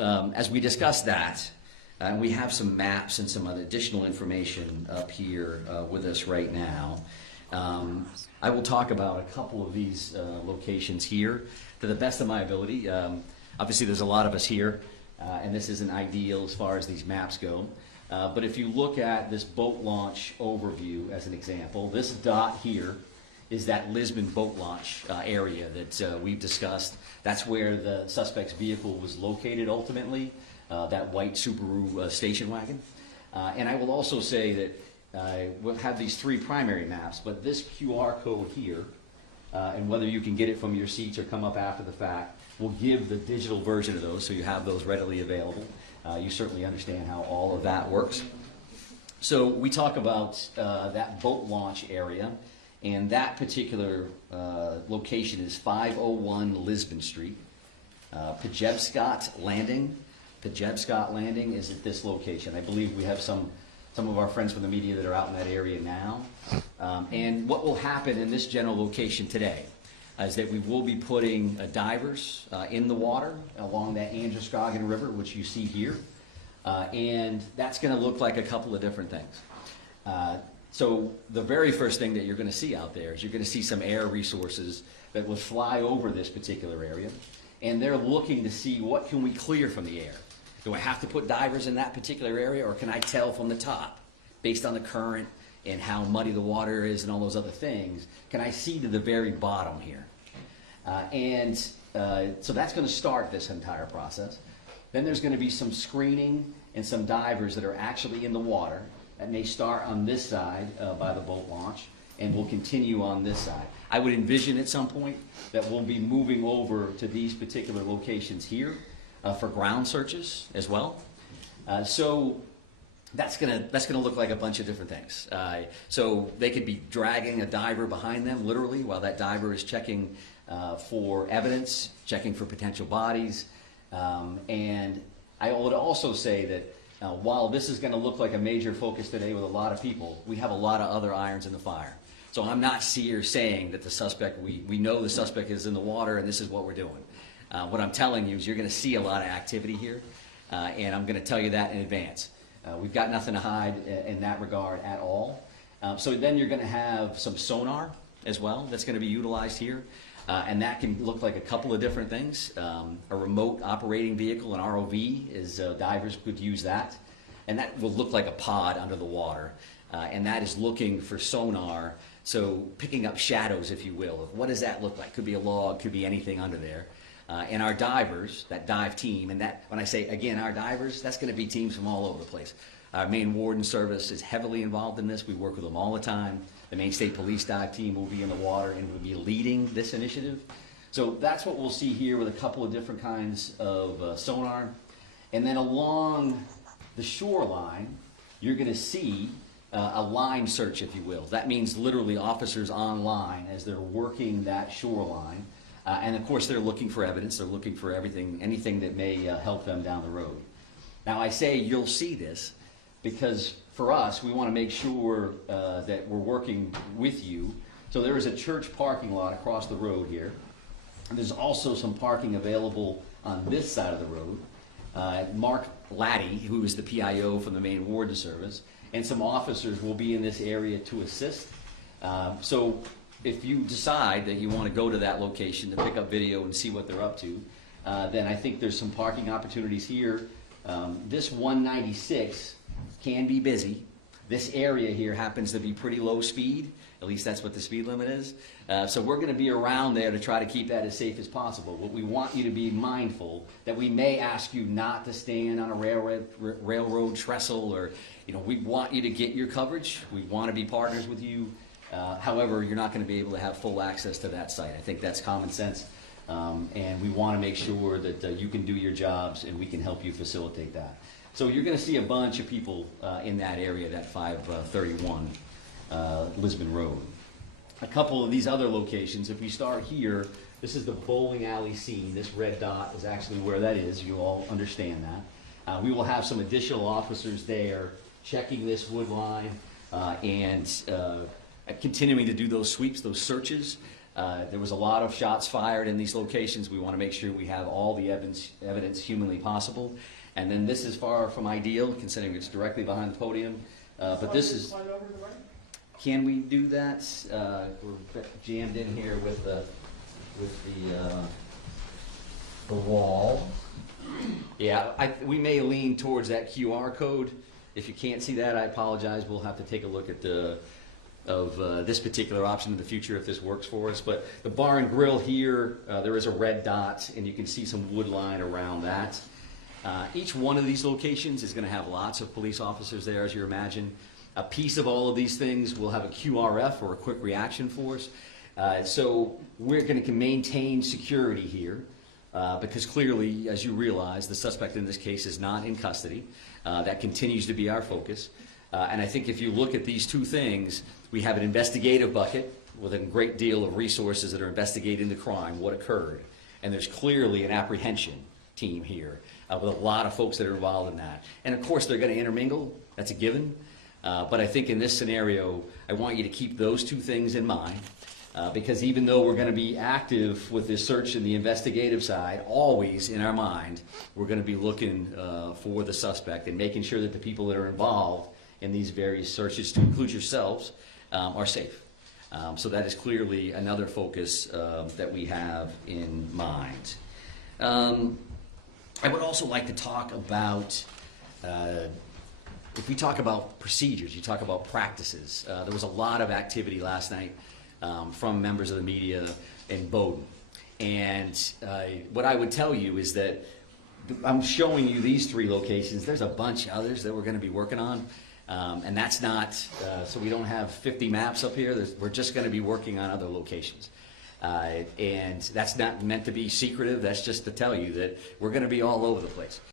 as we discuss that, and we have some maps and some other additional information up here with us right now. I will talk about a couple of these locations here to the best of my ability. Obviously, there's a lot of us here, and this isn't ideal as far as these maps go. But if you look at this boat launch overview as an example, this dot here is that Lisbon boat launch area that we've discussed. That's where the suspect's vehicle was located ultimately, that white Subaru station wagon. And I will also say that we'll have these three primary maps, but this QR code here, and whether you can get it from your seats or come up after the fact, will give the digital version of those so you have those readily available. You certainly understand how all of that works. So we talk about that boat launch area, and that particular location is 501 Lisbon Street. Pejebscott Landing. Pejebscott Landing is at this location. I believe we have some of our friends from the media that are out in that area now. And what will happen in this general location today is that we will be putting divers in the water along that Androscoggin River, which you see here. And that's going to look like a couple of different things. So the very first thing that you're going to see out there is you're going to see some air resources that will fly over this particular area. And they're looking to see what can we clear from the air. Do I have to put divers in that particular area, or can I tell from the top, based on the current and how muddy the water is and all those other things, can I see to the very bottom here? So that's going to start this entire process. Then there's going to be some screening and some divers that are actually in the water that may start on this side by the boat launch and will continue on this side. I would envision at some point that we'll be moving over to these particular locations here for ground searches as well. So that's gonna look like a bunch of different things. So they could be dragging a diver behind them, literally, while that diver is checking for evidence, checking for potential bodies. And I would also say that while this is going to look like a major focus today with a lot of people, we have a lot of other irons in the fire. So I'm not here saying that the suspect, we know the suspect is in the water and this is what we're doing. What I'm telling you is you're going to see a lot of activity here, and I'm going to tell you that in advance. We've got nothing to hide in that regard at all. So then you're going to have some sonar as well that's going to be utilized here. And that can look like a couple of different things. A remote operating vehicle, an ROV, is divers could use that. And that will look like a pod under the water. And that is looking for sonar, so picking up shadows, if you will, of what does that look like? Could be a log, could be anything under there. And our divers, that dive team, and that, when I say, again, our divers, that's going to be teams from all over the place. Our Maine Warden Service is heavily involved in this. We work with them all the time. The Maine State Police dive team will be in the water and will be leading this initiative. So that's what we'll see here with a couple of different kinds of sonar. And then along the shoreline, you're going to see a line search, if you will. That means literally officers on line as they're working that shoreline. And of course, they're looking for evidence. They're looking for anything that may help them down the road. Now, I say you'll see this because for us, we want to make sure that we're working with you. So there is a church parking lot across the road here. And there's also some parking available on this side of the road. Mark Laddie, who is the PIO from the Maine Warden Service, and some officers will be in this area to assist. So if you decide that you want to go to that location to pick up video and see what they're up to, then I think there's some parking opportunities here. This 196 can be busy. This area here happens to be pretty low speed. At least that's what the speed limit is. So we're going to be around there to try to keep that as safe as possible. But we want you to be mindful that we may ask you not to stand on a railroad trestle, or we want you to get your coverage. We want to be partners with you. However, you're not going to be able to have full access to that site. I think that's common sense. And we want to make sure that you can do your jobs and we can help you facilitate that. So you're going to see a bunch of people in that area, that 531 Lisbon Road. A couple of these other locations, if we start here, this is the bowling alley scene. This red dot is actually where that is. You all understand that. We will have some additional officers there checking this wood line and continuing to do those sweeps, those searches. There was a lot of shots fired in these locations. We want to make sure we have all the evidence humanly possible. And then this is far from ideal, considering it's directly behind the podium. But this is. Can we do that? We're jammed in here with the wall. Yeah, we may lean towards that QR code. If you can't see that, I apologize. We'll have to take a look at this particular option in the future if this works for us. But the bar and grill here, there is a red dot, and you can see some wood line around that. Each one of these locations is going to have lots of police officers there, as you imagine. A piece of all of these things will have a QRF, or a quick reaction force. So we're going to maintain security here because clearly, as you realize, the suspect in this case is not in custody. That continues to be our focus. And I think if you look at these two things, we have an investigative bucket with a great deal of resources that are investigating the crime, what occurred. And there's clearly an apprehension team here with a lot of folks that are involved in that. And of course, they're going to intermingle. That's a given. But I think in this scenario, I want you to keep those two things in mind. Because even though we're going to be active with this search in the investigative side, always in our mind, we're going to be looking for the suspect and making sure that the people that are involved in these various searches, to include yourselves, are safe. So that is clearly another focus that we have in mind. I would also like to talk about, if we talk about procedures, you talk about practices. There was a lot of activity last night from members of the media in Bowdoin. And what I would tell you is that I'm showing you these three locations. There's a bunch of others that we're going to be working on. And that's not, so we don't have 50 maps up here. We're just going to be working on other locations. And that's not meant to be secretive. That's just to tell you that we're going to be all over the place.